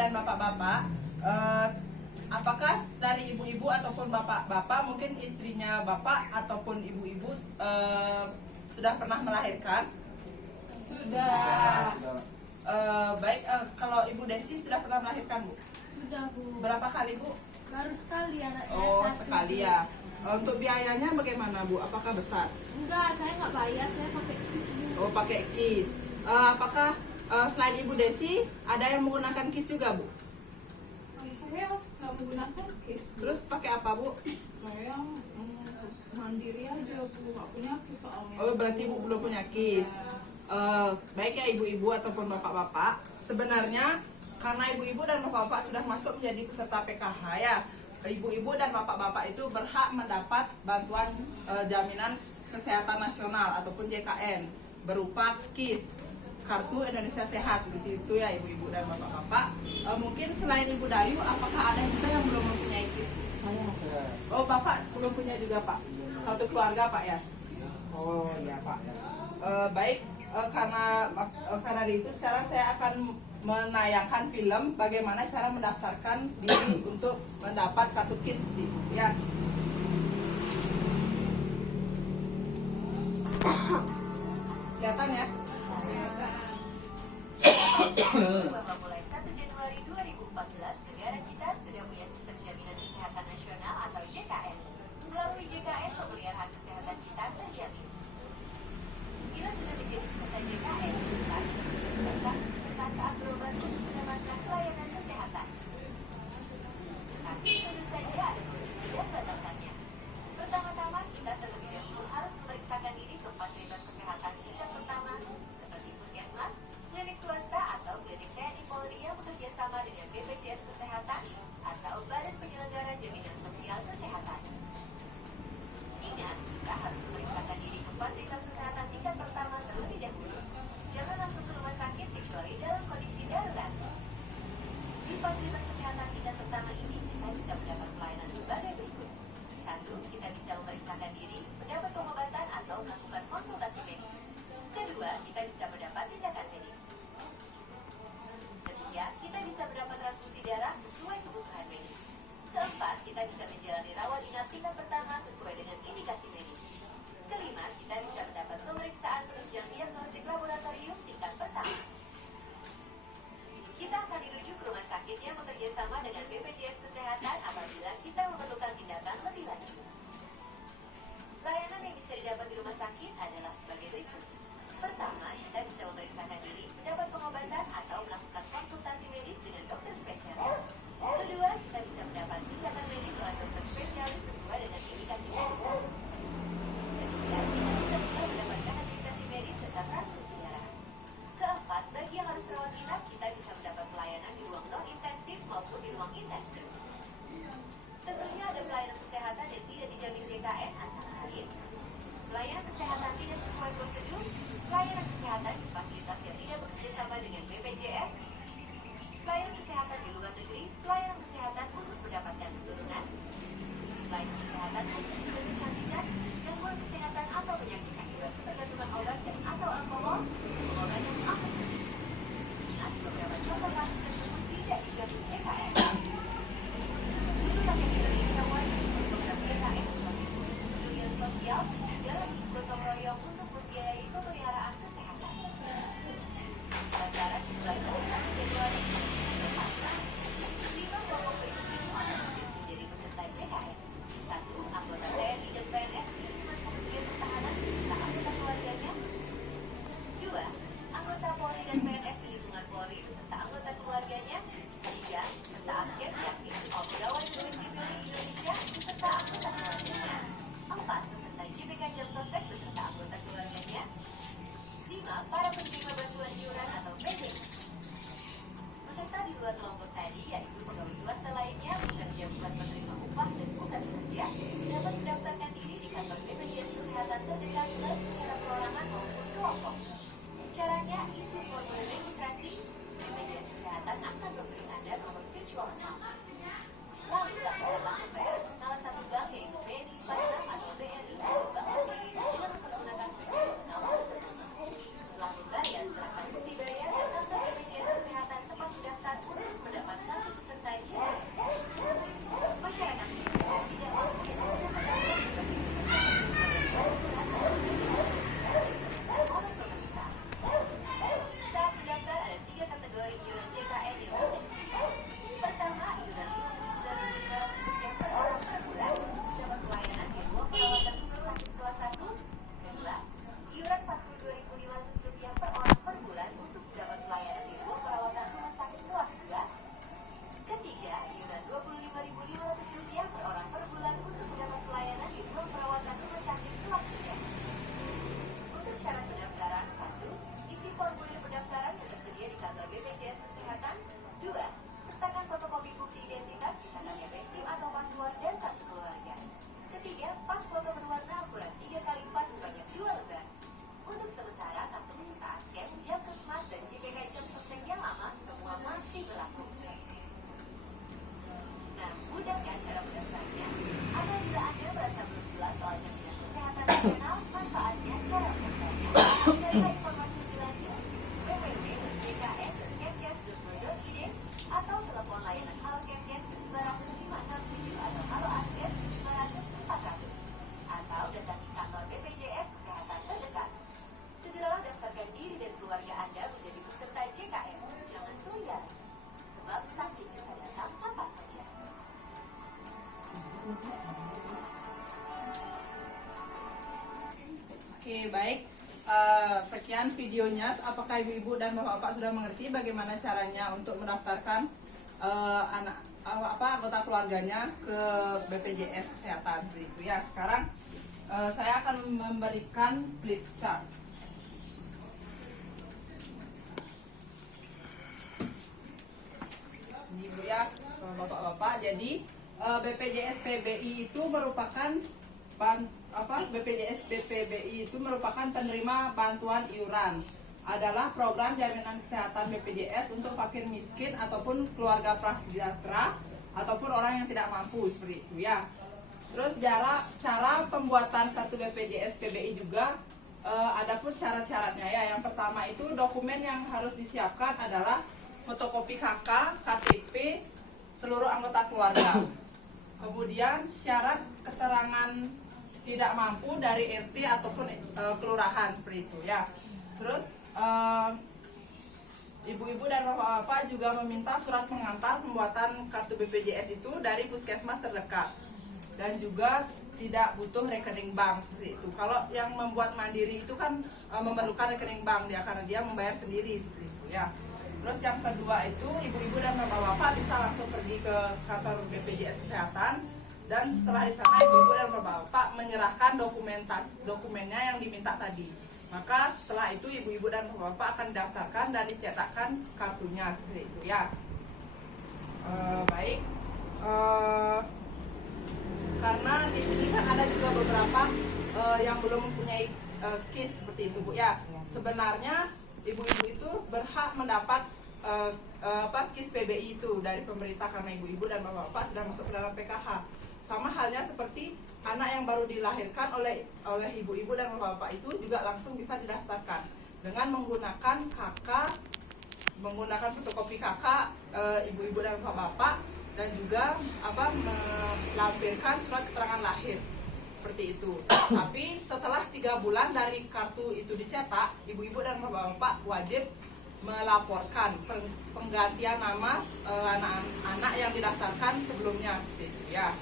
dan bapak-bapak, apakah dari ibu-ibu ataupun bapak-bapak, mungkin istrinya bapak ataupun ibu-ibu sudah pernah melahirkan? Sudah. Baik, kalau Ibu Desi sudah pernah melahirkan, Bu? Sudah, Bu. Berapa kali, Bu? Baru sekali anak saya Oh, satu. sekali ya. Untuk biayanya bagaimana, Bu? Apakah besar? Enggak, saya nggak bayar, saya pakai kis, Bu. Oh, pakai kis. Apakah selain Ibu Desi ada yang menggunakan kis juga, Bu? Saya nggak menggunakan kis. Terus pakai apa, Bu? Saya mandiri aja, Bu. Nggak punya kis soalnya. Oh, berarti Ibu belum punya kis. Baik ya ibu-ibu ataupun bapak-bapak, sebenarnya karena ibu-ibu dan bapak-bapak sudah masuk menjadi peserta PKH ya, ibu-ibu dan bapak-bapak itu berhak mendapat bantuan jaminan kesehatan nasional ataupun JKN berupa KIS, Kartu Indonesia Sehat, seperti itu ya ibu-ibu dan bapak-bapak. Mungkin selain Ibu Dayu, apakah ada juga yang belum mempunyai KIS? Oh, bapak belum punya juga, Pak. Satu keluarga, Pak ya. Oh ya, Pak. Baik, karena dari itu sekarang saya akan menayangkan film bagaimana cara mendaftarkan diri untuk mendapat kartu KIS ya. Kelihatan ya? Bahwa mulai 1 Januari 2014, negara kita sudah punya sistem jaminan kesehatan nasional atau JKN. Melalui JKN, pemeliharaan kesehatan kita terjamin. Bila sudah menjadi peserta JKN, maka serta saat berobat untuk mendapatkan pelayanan kesehatan. Tapi tentu saja ada prosedur dan batasannya. Pertama-tama, kita terlebih dahulu harus memeriksakan diri ke fasilitas kesehatan tingkat pertama, seperti puskesmas, klinik swasta atau klinik TNI Polri yang bekerja sama dengan BPJS Kesehatan atau Badan Penyelenggara Jaminan Sosial Kesehatan. Ingat, kita harus memeriksakan diri ke fasilitas kesehatan tingkat pertama terlebih dahulu. Jangan langsung ke rumah sakit kecuali dalam kondisi darurat. Di fasilitas kesehatan tingkat pertama ini, kita bisa mendapat pelayanan sebagai berikut. 1. Kita bisa memeriksakan diri, mendapat pengobatan atau melakukan konsultasi medis. Kedua, kita bisa mendapat tindakan medis. Ketiga, kita bisa mendapat transfusi darah sesuai kebutuhan medis. Keempat, kita bisa menjalani rawat inap tingkat pertama sesuai dengan indikasi medis. Kelima, kita bisa mendapat pemeriksaan penunjang diagnostik laboratorium tingkat pertama. Kita akan dirujuk ke rumah sakit yang bekerja sama dengan BPJS Kesehatan apabila kita memerlukan tindakan lebih lanjut. Layanan yang bisa didapat di rumah sakit adalah sebagai berikut. Pertama, kita bisa memeriksakan diri, mendapat pengobatan atau melakukan konsultasi medis dengan dokter spesialis. Kedua, kita bisa mendapat tindakan medis oleh dokter spesialis sesuai dengan indikasi medis. Ketiga, kita bisa juga mendapatkan aplikasi medis serta transfusi darah. Keempat, bagi yang harus rawat inap, kita bisa mendapat pelayanan di ruang non-intensif maupun di ruang intensif. Tentunya ada pelayanan kesehatan yang tidak dijamin JKN antara lain pelayanan kesehatan tidak sesuai prosedur, pelayanan kesehatan di fasilitas yang tidak bekerja sama dengan BPJS, pelayanan kesehatan di luar negeri, pelayanan kesehatan untuk mendapatkan keturunan, pelayanan kesehatan untuk mencegah kecantikan, gangguan kesehatan atau penyakit akibat ketergantungan obat dan atau alkohol, pengobatan apapun. Ingat, beberapa contoh kasus tersebut tidak dijamin JKN. Seluruh rakyat Indonesia wajib program JKN sebagai wujud kepedulian sosial dalam gotong royong untuk membiayai pemeliharaan kesehatan. Berdasarkan mulai dari 1 Januari 2014, 5 kelompok berikut ini otomatis menjadi peserta JKN. 1. Anggota pertanyaan videonya, apakah ibu-ibu dan bapak-bapak sudah mengerti bagaimana caranya untuk mendaftarkan anggota keluarganya ke BPJS Kesehatan seperti itu ya. Sekarang saya akan memberikan flip chart. Ini Bu ya, bapak-bapak. Jadi BPJS PBI itu merupakan BPJS PPBI itu merupakan penerima bantuan iuran, adalah program jaminan kesehatan BPJS untuk fakir miskin ataupun keluarga prasejahtera ataupun orang yang tidak mampu seperti itu ya. Terus cara pembuatan kartu BPJS PBI juga ada pun syarat-syaratnya ya. Yang pertama itu dokumen yang harus disiapkan adalah fotokopi KK, KTP seluruh anggota keluarga. Kemudian syarat keterangan tidak mampu dari RT ataupun kelurahan seperti itu ya. Terus ibu-ibu dan bapak-bapak juga meminta surat pengantar pembuatan kartu BPJS itu dari puskesmas terdekat, dan juga tidak butuh rekening bank seperti itu. Kalau yang membuat mandiri itu kan memerlukan rekening bank dia, karena dia membayar sendiri seperti itu ya. Terus yang kedua itu ibu-ibu dan bapak-bapak bisa langsung pergi ke kantor BPJS Kesehatan, dan setelah di sana ibu-ibu dan bapak-bapak menyerahkan dokumennya yang diminta tadi. Maka setelah itu ibu-ibu dan bapak-bapak akan daftarkan dan dicetakkan kartunya seperti itu ya. Baik. Karena di sini kan ada juga beberapa yang belum mempunyai KIS seperti itu Bu ya. Sebenarnya ibu-ibu itu berhak mendapat KIS PBI itu dari pemerintah, karena ibu-ibu dan bapak-bapak sudah masuk ke dalam PKH. Sama halnya seperti anak yang baru dilahirkan oleh ibu-ibu dan bapak-bapak itu juga langsung bisa didaftarkan dengan menggunakan KK, menggunakan fotokopi KK ibu-ibu dan bapak-bapak, dan juga melampirkan surat keterangan lahir seperti itu. Tapi setelah 3 bulan dari kartu itu dicetak, ibu-ibu dan bapak-bapak wajib melaporkan penggantian nama anak-anak yang didaftarkan sebelumnya seperti itu ya.